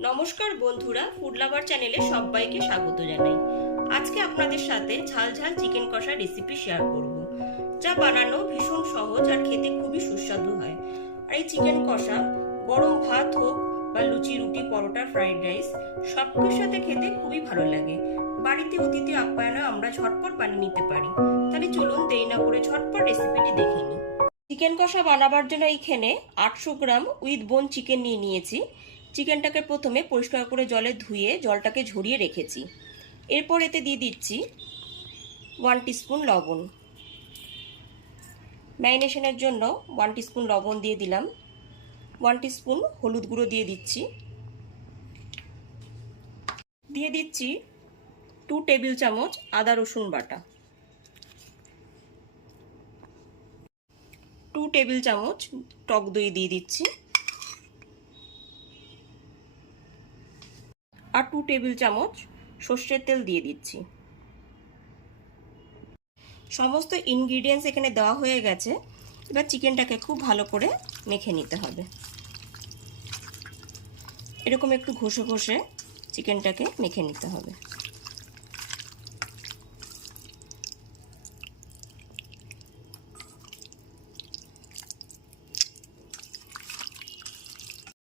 নমস্কার বন্ধুরা food lover চ্যানেলে সবাইকে স্বাগত জানাই। আজকে আপনাদের সাথে ঝাল ঝাল চিকেন কষা রেসিপি শেয়ার করব, যা বানানো ভীষণ সহজ আর খেতে খুবই সুস্বাদু হয়। আর এই চিকেন কষা, গরম ভাত হোক বা লুচি, রুটি পরোটা ফ্রাইড রাইস সবকিছুর সাথে খেতে খুবই ভালো লাগে। বাড়িতে অতিথি আপ্যায়নে আমরা ঝটপট বানিয়ে নিতে পারি। তাহলে চলুন দেরি না করে ঝটপট রেসিপিটি দেখে নিই। চিকেন কষা বানাবার জন্য এইখানে আটশো গ্রাম উইথ বোন চিকেন নিয়ে নিয়েছি। চিকেনটাকে প্রথমে পরিষ্কার করে জলে ধুয়ে জলটাকে ঝরিয়ে রেখেছি। এরপর এতে দিয়ে দিচ্ছি ওয়ান টিস্পুন লবণ। ম্যারিনেশনের জন্য ওয়ান টিস্পুন লবণ দিয়ে দিলাম। ওয়ান টিস্পুন হলুদ গুঁড়ো দিয়ে দিচ্ছি। দিয়ে দিচ্ছি টু টেবিল চামচ আদা রসুন বাটা। টু টেবিল চামচ টক দই দিয়ে দিচ্ছি। আর টু টেবিল চামচ সর্ষের তেল দিয়ে দিচ্ছি। সমস্ত ইনগ্রিডিয়েন্টস এখানে দেওয়া হয়ে গেছে। এবার চিকেনটাকে খুব ভালো করে মেখে নিতে হবে। এরকম একটু ঘষে ঘষে চিকেনটাকে মেখে নিতে হবে।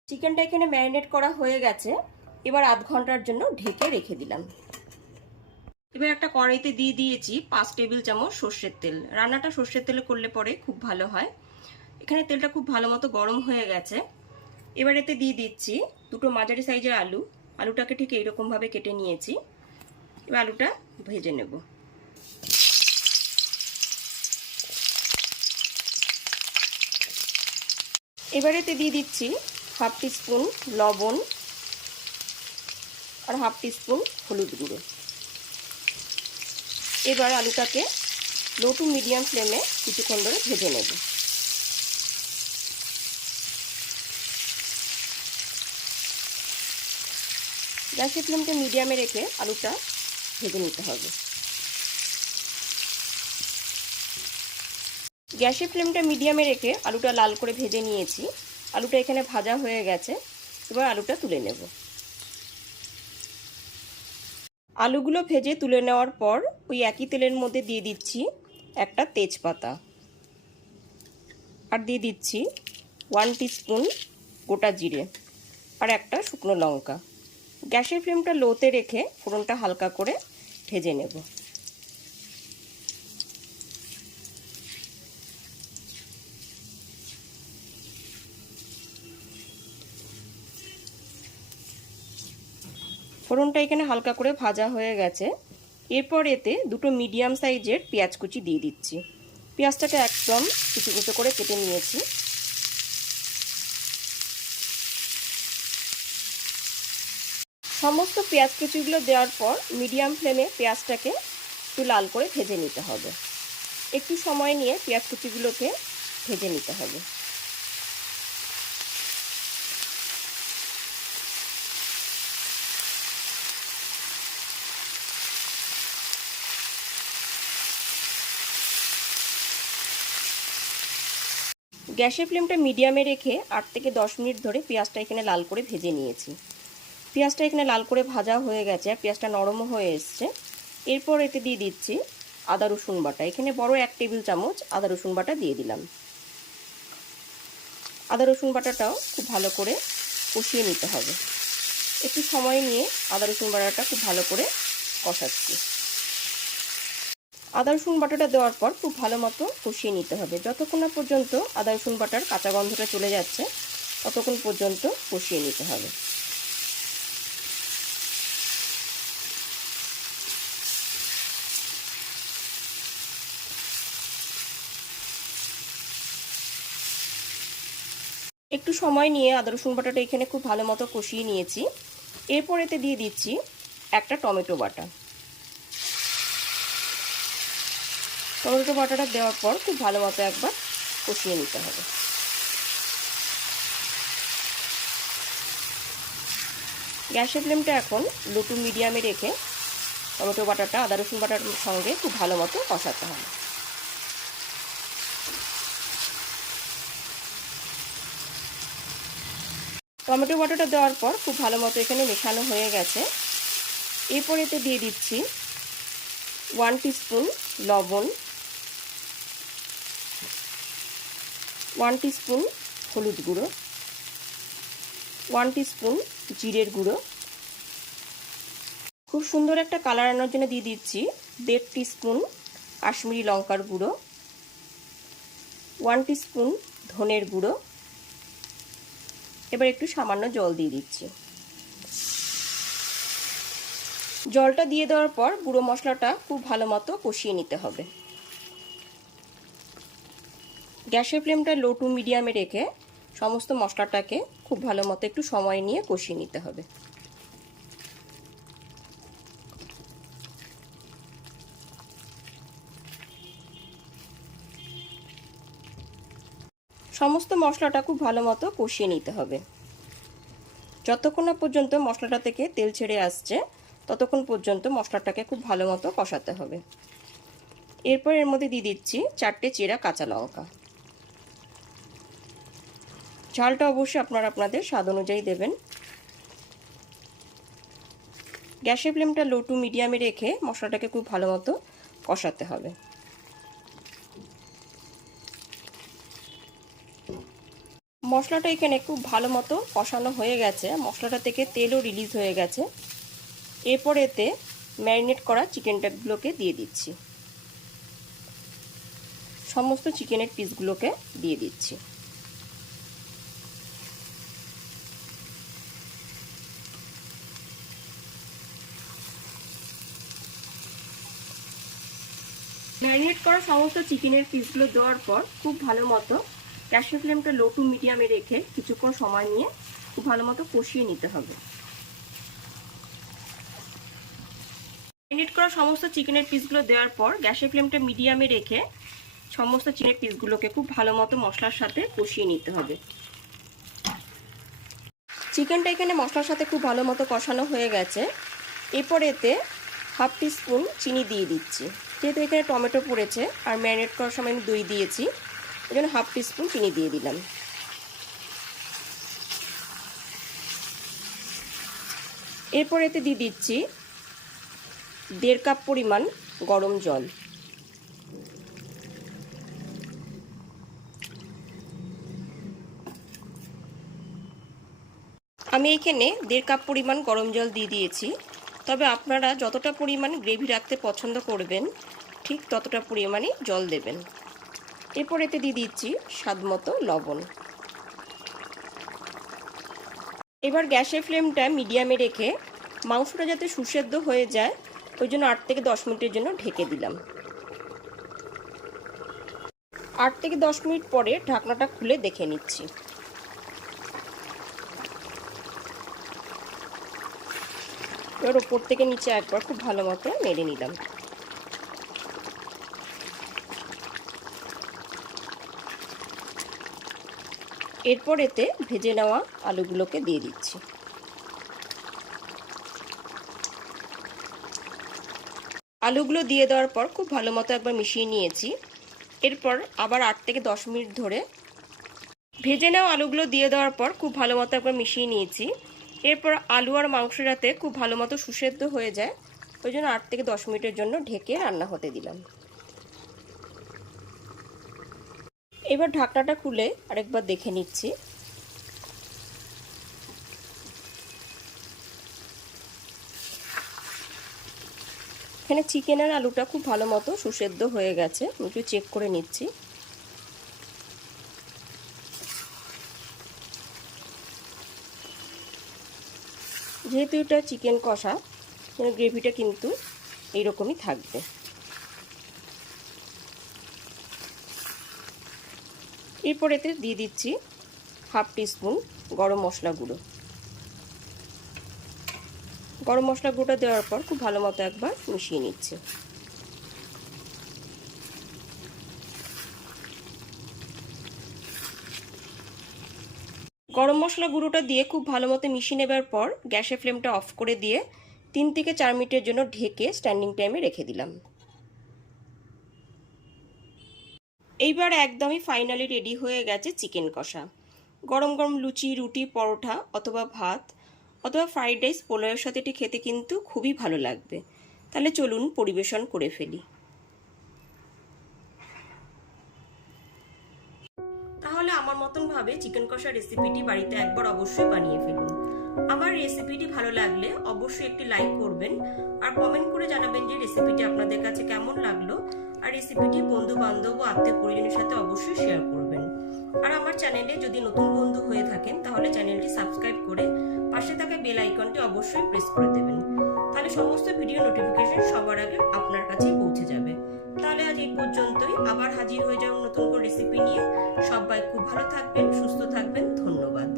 চিকেনটা এখানে ম্যারিনেট করা হয়ে গেছে। এবার আধ ঘণ্টার জন্য ঢেকে রেখে দিলাম। এবার একটা কড়াইতে দিয়ে দিয়েছি পাঁচ টেবিল চামচ সর্ষের তেল। রান্নাটা সর্ষের তেলে করলে পরে খুব ভালো হয়। এখানে তেলটা খুব ভালো মতো গরম হয়ে গেছে। এবার এতে দিয়ে দিচ্ছি দুটো মাঝারি সাইজের আলু। আলুটাকে ঠিক এইরকমভাবে কেটে নিয়েছি। এবার আলুটা ভেজে নেব। এবার এতে দিয়ে দিচ্ছি হাফ টিস্পুন লবণ। আর হাফ টিস্পুন হলুদ গুঁড়ো। এবার আলুটাকে লো টু মিডিয়াম ফ্লেমে কিছুক্ষণ ধরে ভেজে নেব। গ্যাসের ফ্লেমটা মিডিয়ামে রেখে আলুটা ভেজে নিতে হবে। গ্যাসের ফ্লেমটা মিডিয়ামে রেখে আলুটা লাল করে ভেজে নিয়েছি। আলুটা এখানে ভাজা হয়ে গেছে। এবার আলুটা তুলে নেব। আলুগুলো ভেজে তুলে নেওয়ার পর ওই একই তেলের মধ্যে দিয়ে দিচ্ছি একটা তেজপাতা। আর দিয়ে দিচ্ছি ওয়ান টিস্পুন গোটা জিরে আর একটা শুকনো লঙ্কা। গ্যাসের ফ্লেমটা লোতে রেখে ফোড়নটা হালকা করে ভেজে নেব। ফোড়নটা এখানে হালকা করে ভাজা হয়ে গেছে। এরপর এতে দুটো মিডিয়াম সাইজের পেঁয়াজ কুচি দিয়ে দিচ্ছি। পেঁয়াজটাকে একদম কুচি কুচো করে কেটে নিয়েছি। সমস্ত পেঁয়াজ কুচিগুলো দেওয়ার পর মিডিয়াম ফ্লেমে পেঁয়াজটাকে একটু লাল করে ভেজে নিতে হবে। একটু সময় নিয়ে পেঁয়াজ কুচিগুলোকে ভেজে নিতে হবে। গ্যাসের ফ্লেমটা মিডিয়ামে রেখে আট থেকে দশ মিনিট ধরে পেঁয়াজটা এখানে লাল করে ভেজে নিয়েছি। পেঁয়াজটা এখানে লাল করে ভাজা হয়ে গেছে, আর পেঁয়াজটা নরমও হয়ে এসছে। এরপর এতে দিয়ে দিচ্ছি আদা, রসুন বাটা। এখানে বড় এক টেবিল চামচ আদা, রসুন বাটা দিয়ে দিলাম। আদা, রসুন বাটাটাও খুব ভালো করে কষিয়ে নিতে হবে। একটু সময় নিয়ে আদা, রসুন বাটাটা খুব ভালো করে কষাচ্ছি। আদা রসুন বাটাটা দেওয়ার পর খুব ভালো মতো কষিয়ে নিতে হবে। যতক্ষণ না পর্যন্ত আদা রসুন বাটার কাঁচা গন্ধটা চলে যাচ্ছে, ততক্ষণ পর্যন্ত কষিয়ে নিতে হবে। একটু সময় নিয়ে আদা রসুন বাটাটা এখানে খুব ভালো মতো কষিয়ে নিয়েছি। এরপর এতে দিয়ে দিচ্ছি একটা টমেটো বাটা। টমেটো বাটাটা দেওয়ার পর খুব ভালো মতো একবার কষিয়ে নিতে হবে। গ্যাসের ফ্লেমটা এখন লো টু মিডিয়ামে রেখে টমেটো বাটাটা, আদা রসুন বাটার সঙ্গে খুব ভালো মতো কষাতে হবে। টমেটো বাটাটা দেওয়ার পর খুব ভালো মতো এখানে মেশানো হয়ে গেছে। এরপর এতে দিয়ে দিচ্ছি ওয়ান স্পুন লবণ ওয়ান স্পুন হলুদ গুঁড়ো, ওয়ান স্পুন জিরের গুঁড়ো। খুব সুন্দর একটা কালার আনার জন্য দিয়ে দিচ্ছি দেড় স্পুন কাশ্মীরি লঙ্কার গুঁড়ো, ওয়ান স্পুন ধনের গুঁড়ো। এবার একটু সামান্য জল দিয়ে দিচ্ছি। জলটা দিয়ে দেওয়ার পর গুঁড়ো মশলাটা খুব ভালো মতো কষিয়ে নিতে হবে। গ্যাসের ফ্লেমটা লো টু মিডিয়ামে রেখে সমস্ত মশলাটাকে খুব ভালো মতো একটু সময় নিয়ে কষিয়ে নিতে হবে। সমস্ত মশলাটা খুব ভালো মতো কষিয়ে নিতে হবে। যতক্ষণ না পর্যন্ত মশলাটা থেকে তেল ছেড়ে আসছে, ততক্ষণ পর্যন্ত মশলাটাকে খুব ভালো মতো কষাতে হবে। এরপর এর মধ্যে দিয়ে দিচ্ছি চারটে চেরা কাঁচা লঙ্কা। ঝালটা অবশ্যই আপনারা আপনাদের স্বাদ অনুযায়ী দেবেন। গ্যাসের ফ্লেমটা লো টু মিডিয়ামে রেখে মশলাটাকে খুব ভালো মতো কষাতে হবে। মশলাটা এখানে খুব ভালো মতো কষানো হয়ে গেছে। মশলাটা থেকে তেলও রিলিজ হয়ে গেছে। এরপর এতে ম্যারিনেট করা চিকেনটাগুলোকে দিয়ে দিচ্ছি। সমস্ত চিকেনের পিসগুলোকে দিয়ে দিচ্ছি। ম্যারিনেট করা সমস্ত চিকেনের পিসগুলো দেওয়ার পর খুব ভালো মতো গ্যাসের ফ্লেমটা লো টু মিডিয়ামে রেখে কিছুক্ষণ সময় নিয়ে খুব ভালো মতো কষিয়ে নিতে হবে। ম্যারিনেট করা সমস্ত চিকেনের পিসগুলো দেওয়ার পর গ্যাসের ফ্লেমটা মিডিয়ামে রেখে সমস্ত চিকেনের পিসগুলোকে খুব ভালো মতো মশলার সাথে কষিয়ে নিতে হবে। চিকেনটা এখানে মশলার সাথে খুব ভালো মতো কষানো হয়ে গেছে। এরপর এতে হাফ স্পুন চিনি দিয়ে দিচ্ছি। যেহেতু এখানে টমেটো পড়েছে আর ম্যারিনেট করার সময় আমি দই দিয়েছি ওই জন্য হাফ স্পুন চিনি দিয়ে দিলাম। এরপর এতে দিয়ে দিচ্ছি দেড় কাপ পরিমাণ গরম জল। আমি এখানে দেড় কাপ পরিমাণ গরম জল দিয়ে দিয়েছি। তবে আপনারা যতটা পরিমাণ গ্রেভি রাখতে পছন্দ করবেন, ঠিক ততটা পরিমাণে জল দেবেন। এরপর এতে দিয়ে দিচ্ছি স্বাদ মতো লবণ। এবার গ্যাসের ফ্লেমটা মিডিয়ামে রেখে মাংসটা যাতে সুসেদ্ধ হয়ে যায়, ওই জন্য আট থেকে দশ মিনিটের জন্য ঢেকে দিলাম। আট থেকে দশ মিনিট পরে ঢাকনাটা খুলে দেখে নিচ্ছি। এবার ওপর থেকে নিচে একবার খুব ভালো মতো নেড়ে নিলাম। এরপর এতে ভেজে নেওয়া আলুগুলোকে দিয়ে দিচ্ছি। আলুগুলো দিয়ে দেওয়ার পর খুব ভালো মতো একবার মিশিয়ে নিয়েছি। এরপর আবার আট থেকে দশ মিনিট ধরে ভেজে নেওয়া আলুগুলো দিয়ে দেওয়ার পর খুব ভালো মতো একবার মিশিয়ে নিয়েছি। এরপর আলু আর মাংসটাতে খুব ভালো মতো সুসেদ্ধ হয়ে যায়, ওই জন্য আট থেকে দশ মিনিটের জন্য ঢেকে রান্না হতে দিলাম। এবার ঢাকনাটা খুলে আরেকবার দেখে নিচ্ছি। এখানে চিকেনের আলুটা খুব ভালো মতো সুসেদ্ধ হয়ে গেছে একটু চেক করে নিচ্ছি। যেহেতু এটা চিকেন কষা গ্রেভিটা কিন্তু এইরকমই থাকবে। এরপর এতে দিয়ে দিচ্ছি হাফ টিস্পুন গরম মশলা গুঁড়ো। গরম মশলা গুঁড়োটা দেওয়ার পর খুব ভালো মতো একবার মিশিয়ে নিচ্ছি। গরম মশলা গুঁড়োটা দিয়ে খুব ভালো মতো মিশিয়ে নেবার পর গ্যাসের ফ্লেমটা অফ করে দিয়ে তিন থেকে চার মিনিটের জন্য ঢেকে স্ট্যান্ডিং টাইমে রেখে দিলাম। এইবার একদমই ফাইনালি রেডি হয়ে গেছে চিকেন কষা। গরম গরম লুচি, রুটি, পরোটা অথবা ভাত অথবা ফ্রাইড রাইস পোলাওয়ের সাথে এটি খেতে কিন্তু খুবই ভালো লাগবে। তাহলে চলুন পরিবেশন করে ফেলি। তাহলে মতন ভাবে চিকেন কষা রেসিপিটি বাড়িতে একবার অবশ্যই বানিয়ে ফেলুন। আমার রেসিপিটি ভালো লাগলে অবশ্যই একটি লাইক করবেন আর কমেন্ট করে জানাবেন যে রেসিপিটি আপনাদের কাছে কেমন লাগল আর রেসিপিটি বন্ধু বান্ধব ও আত্মীয় পরিজনের সাথে অবশ্যই শেয়ার করবেন। আর আমার চ্যানেলে যদি নতুন বন্ধু হয়ে থাকেন তাহলে চ্যানেলটি সাবস্ক্রাইব করে পাশে থাকা বেল আইকনটি অবশ্যই প্রেস করে দেবেন। তাহলে সমস্ত ভিডিও নোটিফিকেশন সবার আগে আপনার কাছে পৌঁছে যাবে। তাহলে আজ এই পর্যন্তই। আবার হাজির হয়ে যাব নতুন করে রেসিপি নিয়ে। সবাই খুব ভালো থাকবেন, সুস্থ থাকবেন। ধন্যবাদ।